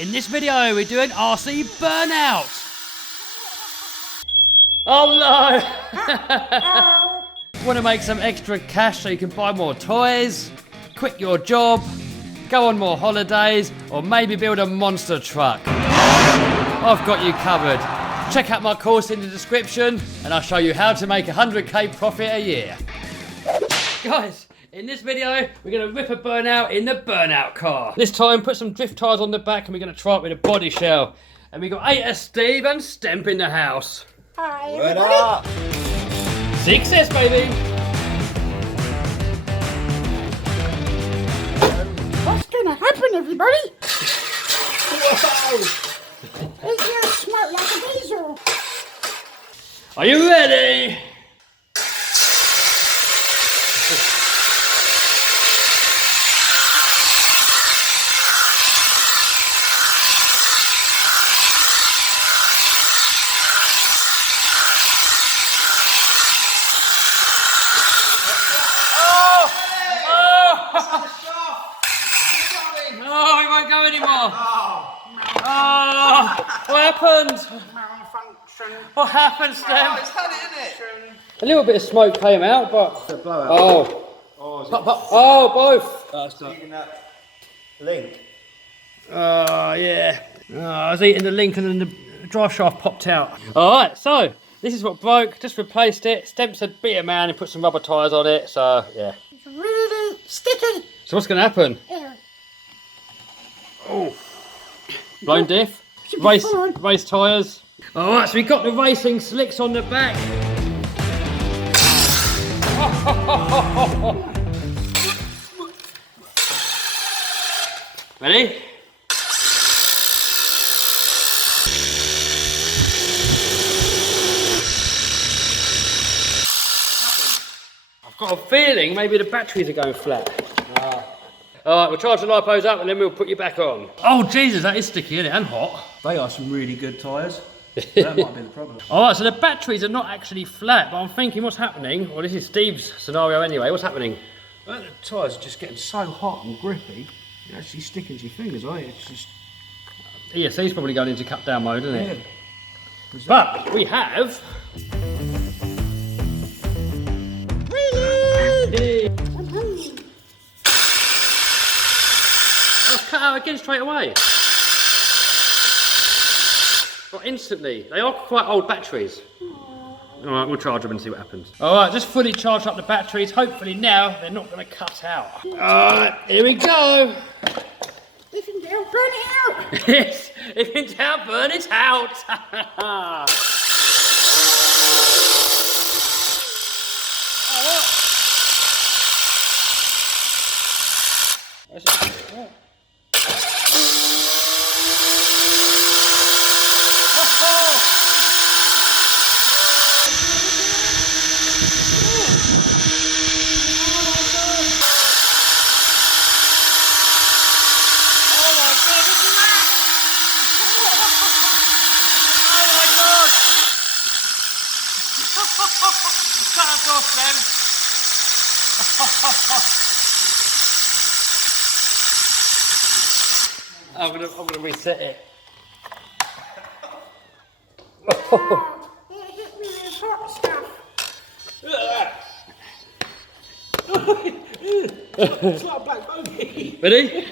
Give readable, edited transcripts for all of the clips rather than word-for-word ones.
In this video, we're doing RC Burnout. Oh no! Want to make some extra cash so you can buy more toys, quit your job, go on more holidays, or maybe build a monster truck? I've got you covered. Check out my course in the description and I'll show you how to make 100k profit a year. Guys, in this video, we're going to rip a burnout in the burnout car. This time, put some drift tyres on the back and we're going to try it with a body shell. And we got AS Steve and Stemp in the house. Hi, Word up! Success, baby! what's gonna happen, everybody? Whoa! It's gonna smoke like a diesel. Are you ready? Oh, he won't go anymore. Oh, what happened? Malfunction. What happened, Stem? It's had it, isn't it? A little bit of smoke came out, but... The blowout. Oh. Oh, Oh, both. that's not eating that link. Oh, yeah. Oh, I was eating the link and then the drive shaft popped out. Alright, so, this is what broke. Just replaced it. Stem said, be a man and put some rubber tyres on it, so, yeah. It's really sticky. So what's going to happen? Yeah. Oh. Blown diff. Should be Race fine. tyres. Alright, so we got the racing slicks on the back. Ready? I've got a feeling maybe the batteries are going flat. Alright, we'll charge the lipos up and then we'll put you back on. Oh Jesus, that is sticky, isn't it? And hot. They are some really good tyres. That might be the problem. Alright, so the batteries are not actually flat, but I'm thinking what's happening, well this is Steve's scenario anyway, what's happening? The tyres are just getting so hot and grippy, you're actually sticking to your fingers, aren't you? It's just... ESC's probably going into cut down mode, isn't it? Yeah. But we have... Oh, cut out again straight away. Well, instantly. They are quite old batteries. Alright, we'll charge them and see what happens. Alright, just fully charged up the batteries. Hopefully now they're not going to cut out. Alright, here we go. If in doubt, burn it out. Yes, if in doubt, burn it out. I'm gonna reset it. Oh, it hit me with hot stuff. It's like a black bogey. Ready?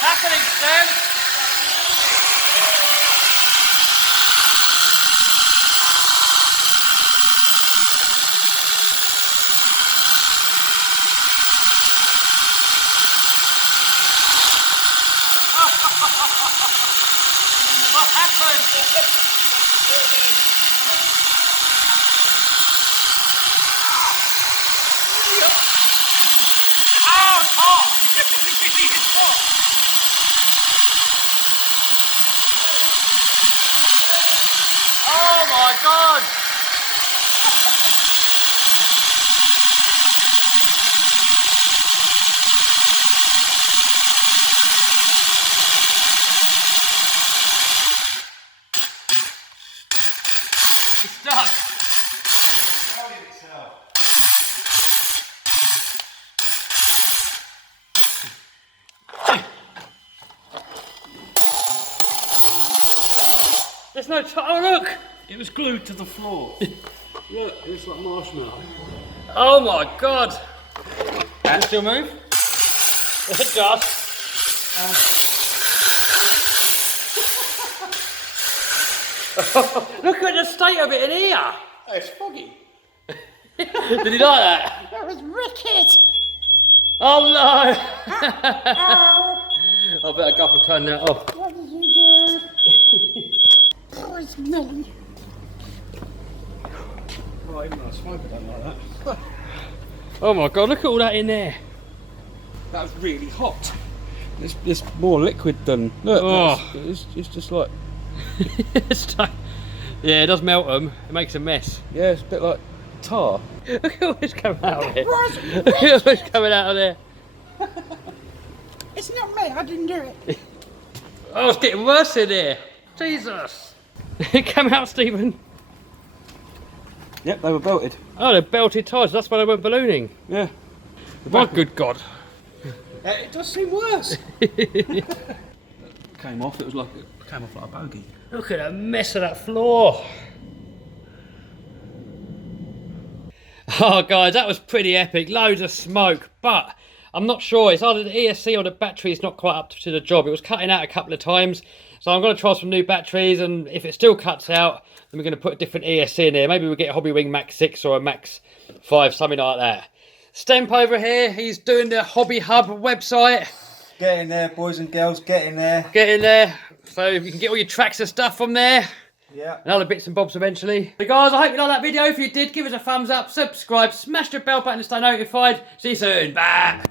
happening, Stan? What happened? Oh, it's hot! It really is hot! Oh my god! It's stuck! There's no oh look! It was glued to the floor. Look, it's like marshmallow. Oh my god! Can it still move? It does. Look at the state of it in here! Oh, it's foggy. Did he like that? That was wicked. Oh no! Oh, I better go up and turn that off. what did you do? Poor me. Oh, even though I smoke, I don't like that. Oh my god, look at all that in there. That was really hot. It's more liquid than... Look, Oh. it's just like... Yeah, it does melt them. It makes a mess. Yeah, it's a bit like tar. Look at all this coming out of there. Was Look at all this coming out of there. It's not me. I didn't do it. Oh, it's getting worse in there. Jesus. Come out, Stephen. Yep, they were belted. Oh, they're belted tyres. That's why they went ballooning. Yeah. My good God. It does seem worse. Came off, it came off like a bogey. Look at the mess of that floor. Oh, guys, that was pretty epic. Loads of smoke, but I'm not sure. It's either the ESC or the battery is not quite up to the job. It was cutting out a couple of times. So I'm going to try some new batteries, and if it still cuts out, then we're going to put a different ESC in there. Maybe we'll get a Hobby Wing Max 6 or a Max 5, something like that. Stemp over here, he's doing the Hobby Hub website. Get in there, boys and girls, get in there. Get in there, so you can get all your tracks and stuff from there. Yeah. And other bits and bobs eventually. So guys, I hope you liked that video. If you did, give us a thumbs up, subscribe, smash the bell button to stay notified. See you soon. Bye.